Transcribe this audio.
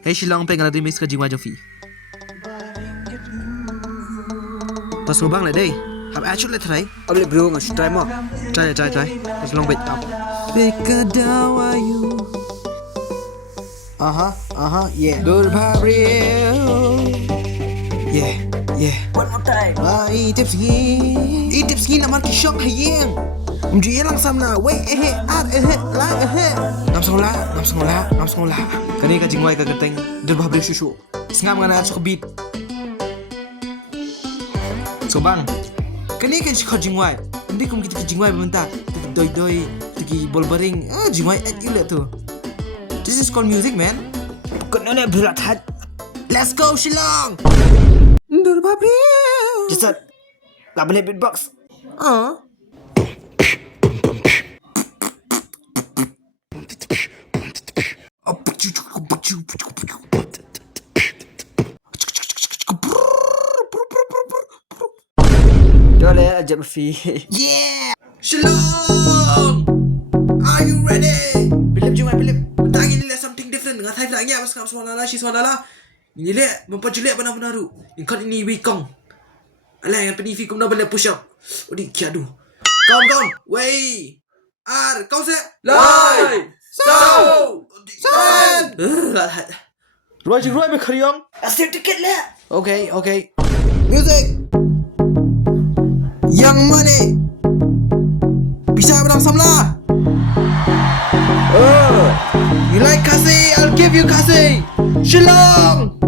Hey Shillong pengen remix ke Jiwa Jofi. Pas bang lại đây. Hab actually try. Abli bro ngas try mo. Try. Pas long wait up. Bekadawa you. Yeah. Yeah. One more time. Tips gini namar ki shock hayeng. Dia langsam na we Nam sekolah. Kani ka jingwai ka genteng dur babre susu. Sengam ngana sok beat. So bang. Kani kan sikho jingwai. Ndi kum kita jingwai bentar. Doi tiki bol baring. Jingwai gila tu. This is called music, man. Kena nak berat hat. Let's go Shillong. Dur babre. Jisat. Tak boleh beatbox. Jole ajab fi. Yeah! Shillong! Are you ready? Bilip. Tang ini something different dengan Thai filangnya pas kamu suara lah. Ini le memperjelek benar-benar tu. Ingkat ini wikong. Alah yang peni fikum dah boleh push up. Odi kiadu. Kawan. Wey. Kau se. Lai. Sau. San. Ruai me khariong. Asyik tiket lah. Okay. Music. Yang money. Bisa bersama lah. You like Khasi? I'll give you Khasi. Shillong.